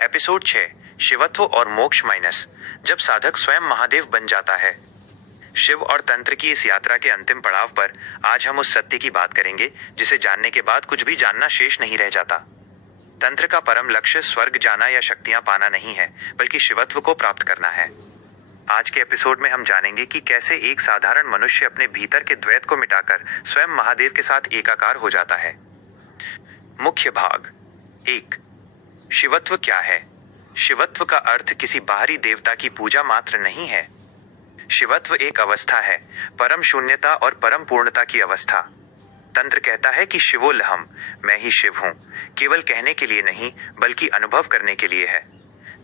Episode 6 शिवत्व और मोक्ष minus जब साधक स्वयं महादेव बन जाता है। शिव और तंत्र की इस यात्रा के अंतिम पड़ाव पर आज हम उस सत्य की बात करेंगे जिसे जानने के बाद कुछ भी जानना शेष नहीं रह जाता। तंत्र का परम लक्ष्य स्वर्ग जाना या शक्तियां पाना नहीं है, बल्कि शिवत्व को प्राप्त करना है। आज के एपिसोड में हम जानेंगे कि कैसे एक साधारण मनुष्य अपने भीतर के द्वैत को मिटाकर स्वयं महादेव के साथ एकाकार हो जाता है। मुख्य भाग 1। शिवत्व क्या है? शिवत्व का अर्थ किसी बाहरी देवता की पूजा मात्र नहीं है। शिवत्व एक अवस्था है, परम शून्यता और परम पूर्णता की अवस्था। तंत्र कहता है कि शिवोल्हम, मैं ही शिव हूं, केवल कहने के लिए नहीं बल्कि अनुभव करने के लिए है।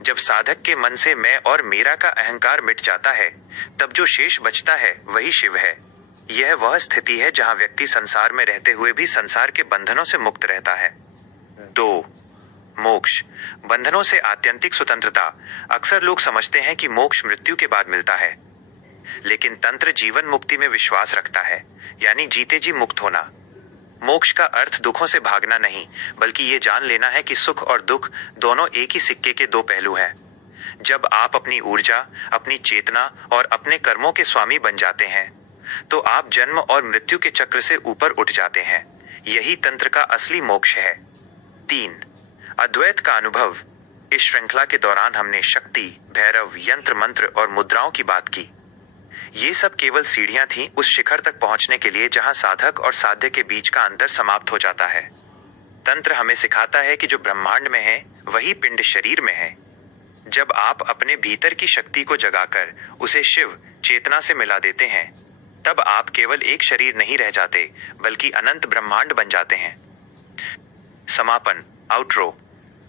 जब साधक के मन से मैं और मेरा का अहंकार मिट जाता है, तब जो शेष बचता है वही शिव है। यह वह स्थिति है जहां व्यक्ति संसार में रहते हुए भी संसार के बंधनों से मुक्त रहता है। 2। मोक्ष, बंधनों से आत्यंतिक स्वतंत्रता। अक्सर लोग समझते हैं कि मोक्ष मृत्यु के बाद मिलता है, लेकिन तंत्र जीवन मुक्ति में विश्वास रखता है, यानी जीते जी मुक्त होना। मोक्ष का अर्थ दुखों से भागना नहीं, बल्कि ये जान लेना है कि सुख और दुख दोनों एक ही सिक्के के दो पहलू हैं। जब आप अपनी ऊर्जा, अपनी चेतना और अपने कर्मों के स्वामी बन जाते हैं, तो आप जन्म और मृत्यु के चक्र से ऊपर उठ जाते हैं। यही तंत्र का असली मोक्ष है। 3। अद्वैत का अनुभव। इस श्रृंखला के दौरान हमने शक्ति, भैरव, यंत्र मंत्र और मुद्राओं की बात की। ये सब केवल सीढ़ियां थीं उस शिखर तक पहुंचने के लिए जहां साधक और साध्य के बीच का अंतर समाप्त हो जाता है। तंत्र हमें सिखाता है कि जो ब्रह्मांड में है वही पिंड शरीर में है। जब आप अपने भीतर की शक्ति को जगाकर उसे शिव चेतना से मिला देते हैं, तब आप केवल एक शरीर नहीं रह जाते, बल्कि अनंत ब्रह्मांड बन जाते हैं। समापन, आउटरो।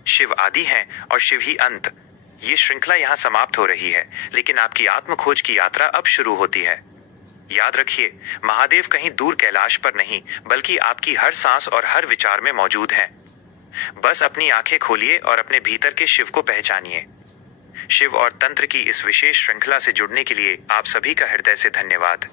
शिव आदि हैं और शिव ही अंत। ये श्रृंखला यहाँ समाप्त हो रही है, लेकिन आपकी आत्म खोज की यात्रा अब शुरू होती है। याद रखिए, महादेव कहीं दूर कैलाश पर नहीं, बल्कि आपकी हर सांस और हर विचार में मौजूद हैं। बस अपनी आंखें खोलिए और अपने भीतर के शिव को पहचानिए। शिव और तंत्र की इस विशेष श्रृंखला से जुड़ने के लिए आप सभी का हृदय से धन्यवाद।